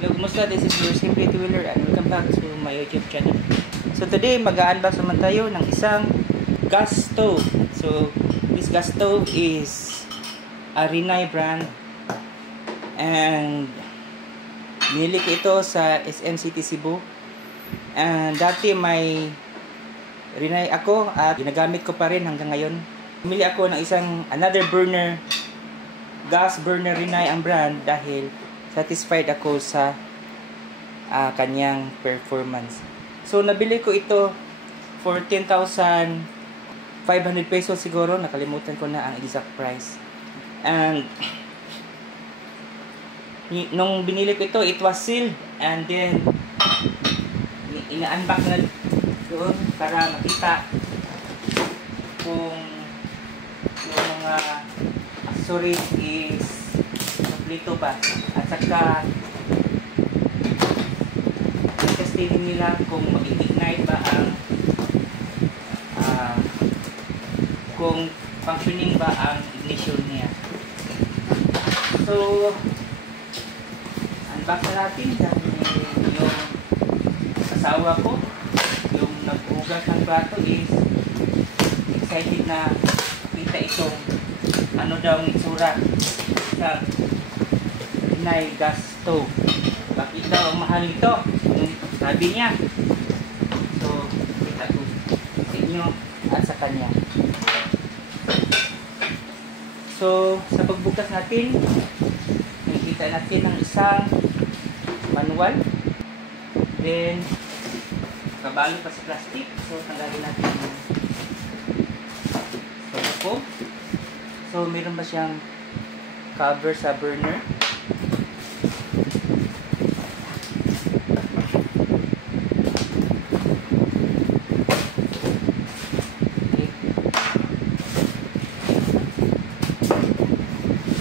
Hello, kumusta? This is your Simply Twiller and welcome back to my YouTube channel. So today, mag-unbox naman tayo ng isang gas stove. So this gas stove is a Rinnai brand and binili ko ito sa SM City Cebu. And dati may Rinnai ako at ginagamit ko pa rin hanggang ngayon. Bumili ako ng isang another burner, gas burner Rinnai ang brand dahil satisfied ako sa kanyang performance. So nabili ko ito for 10,500 pesos siguro, nakalimutan ko na ang exact price. And nung binili ko ito, it was sealed and then ina-unbox na doon para makita kung yung mga accessories is kompleto ba, at saka testingin nila kung mag-ignite ba ang kung functioning ba ang ignition niya. So unbox na natin dahil yung asawa ko, yung naghugas ng plato, is excited na kita itong ano daw ng itsura sa Rinnai gas stove. Bakit daw ang mahal nito? Sabi niya. So, kita ko sa inyo at sa kanya. So, sa pagbukas natin, nakikita natin ang isang manual. Then, kabalo pa sa plastic. So, tanggalin natin yung styrofoam. So, meron ba siyang cover sa burner?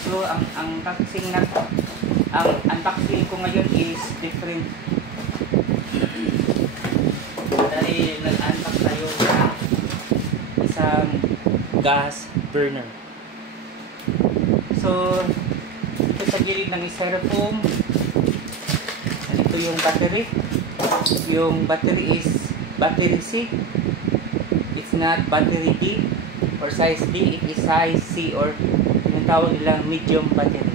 So, ang unboxing ko ngayon is different. Dahil nag-unbox tayo ng isang gas burner. So, ito sa gilid ng styrofoam. Ito yung battery. Yung battery is battery C. It's not battery D or size D. It is size C or yung tawag nilang medium battery.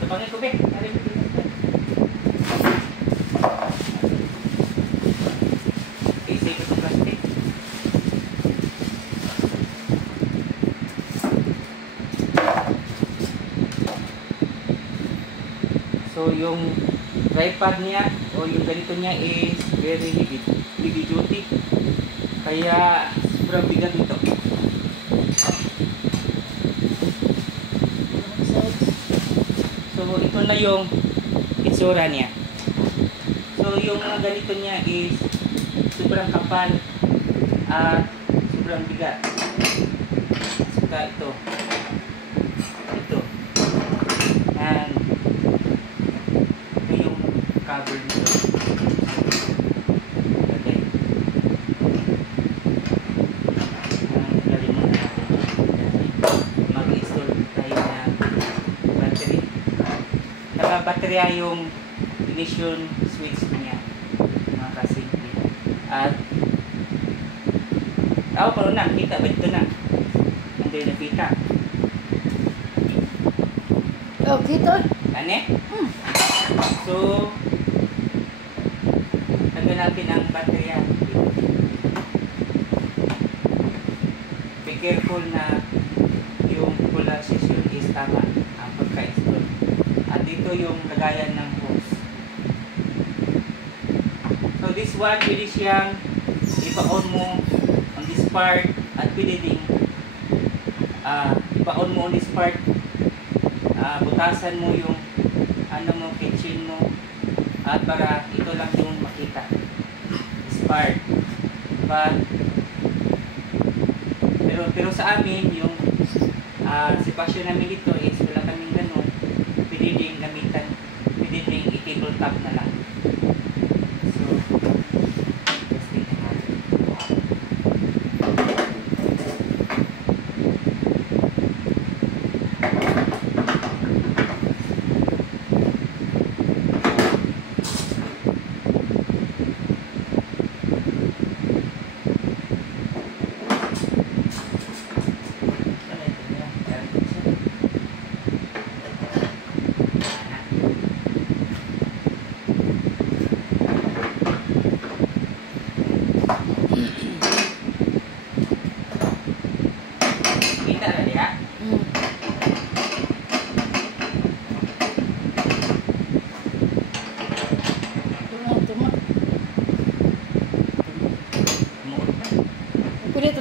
Tapangin ko be. Isay ko sa plastic. So yung tripod niya o yung ganito niya is very heavy duty. Kaya sobrang bigat nito. So ito na yung itsura niya. So yung mga ganito niya is sobrang kapal at sobrang bigat. Saka ito. And ito yung cover nito. Okay. Galing mo natin. Mag-install tayo ng battery. Naka-battery yung ignition switch niya. Mga kasimple. At pano na, kita ba ito na? Hindi na kita. Oh, kita? Ano? So, lagyan natin ang baterya. Be careful na yung polarization is tama ang pagka-install. At dito yung lagayan ng hose. So, this one, pwede siyang ipa-on mo on this part at pwede ding ipa-on mo on this part. Butasan mo yung ano mo, kitchen mo, at para ito lang yung makita, this part. But pero sa amin yung sitwasyon namin dito is wala kaming ganun. Pwede ding gamitan, pwede ding i-table top na lang. So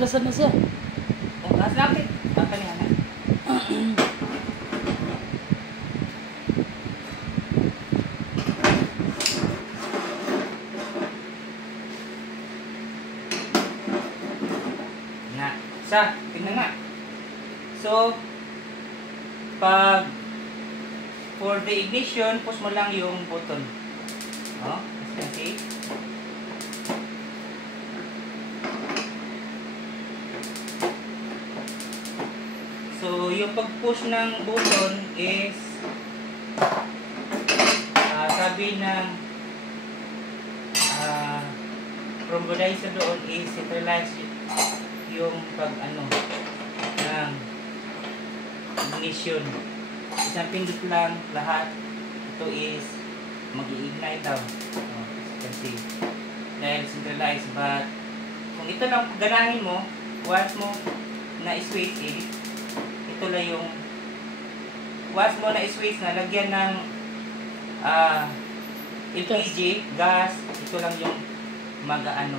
Asa na siya? Oh, nasa lapit. Kanya na. Na. Tingnan nga. So, for the ignition, push mo lang yung button. Oh, as you can see. So, yung pag-push ng button is sabi ng probodizer doon is centralize yung pag-ano ng ignition. Isang pindot lang lahat. Ito is mag-i-ignite daw. Oh, as you can see. Dahil centralized, but kung ito lang ganahin mo, once mo na switch in, ito lang yung once mo na switch na lagyan ng LPG, gas, ito lang yung ang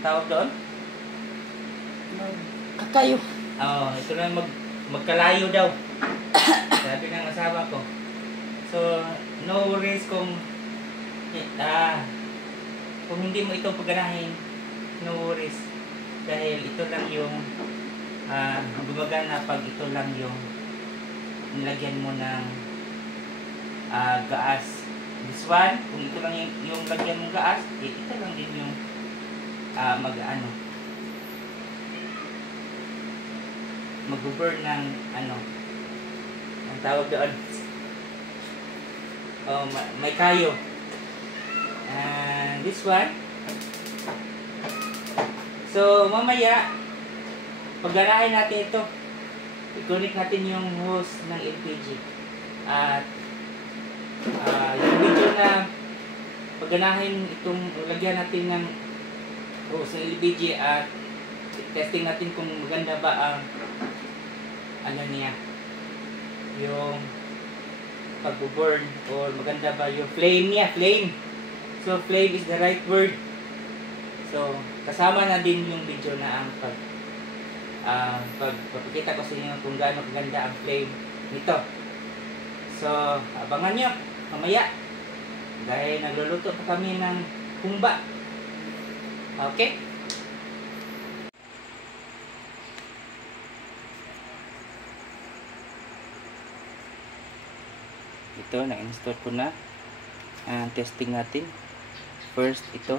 tawag doon? Kakayo. Ito lang magkalayo daw. Sabi ng asawa ko. So, no worries kung hindi mo ito pagganahin, no worries. Dahil ito lang yung gumagana pag ito lang yung nilagyan mo ng gas. This one, kung ito lang yung lagyan mong gas, ito lang din yung mag-burn ng ang tawag doon. May kayo. And this one. So, mamaya, pagganahin natin ito. I-connect natin yung hose ng LPG. At yung video na pagganahin itong lagyan natin ng hose ng LPG at testing natin kung maganda ba ang niya, yung pag-burn or maganda ba yung flame niya, flame. So, flame is the right word. So, kasama na din yung video na ang pagpapakita ko sa inyo kung gaano kaganda ang flame nito. So, abangan nyo mamaya dahil nagluluto pa kami ng humba. Okay? Ito, na-install ko na. Testing natin. First, ito.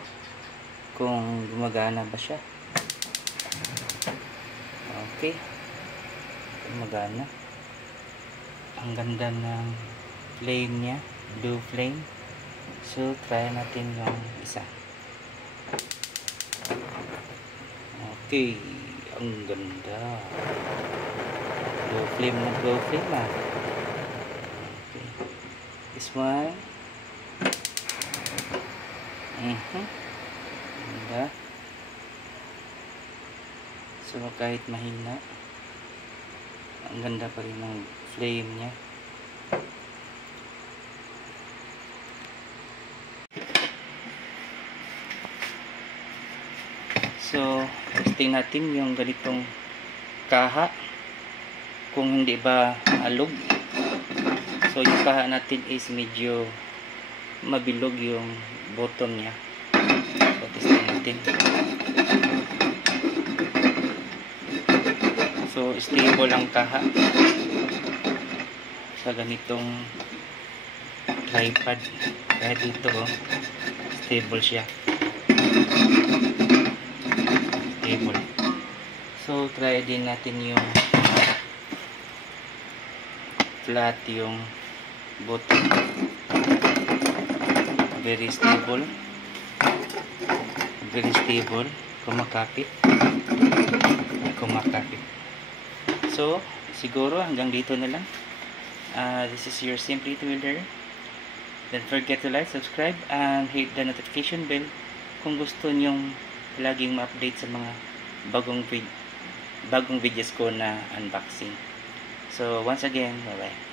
Kung gumagana ba siya. Okay. Gumagana. Ang ganda ng flame niya. Blue flame. So, try natin yung isa. Okay. Ang ganda. Blue flame na blue flame ah. This one. Ganda. So kahit mahina, ang ganda pa rin ng flame niya. So testing natin yung ganitong kaha kung hindi ba alog. So, yung kaha natin is medyo mabilog yung button niya. So, testing natin. So, stable ang kaha sa ganitong tripod. Kahit dito, stable siya. Stable. So, try din natin yung flat yung button. Very stable. Very stable. Kumakapit. So, siguro hanggang dito na lang. This is your Simply Twiller. Don't forget to like, subscribe, and hit the notification bell kung gusto nyong laging ma-update sa mga bagong videos ko na unboxing. So, once again, bye-bye.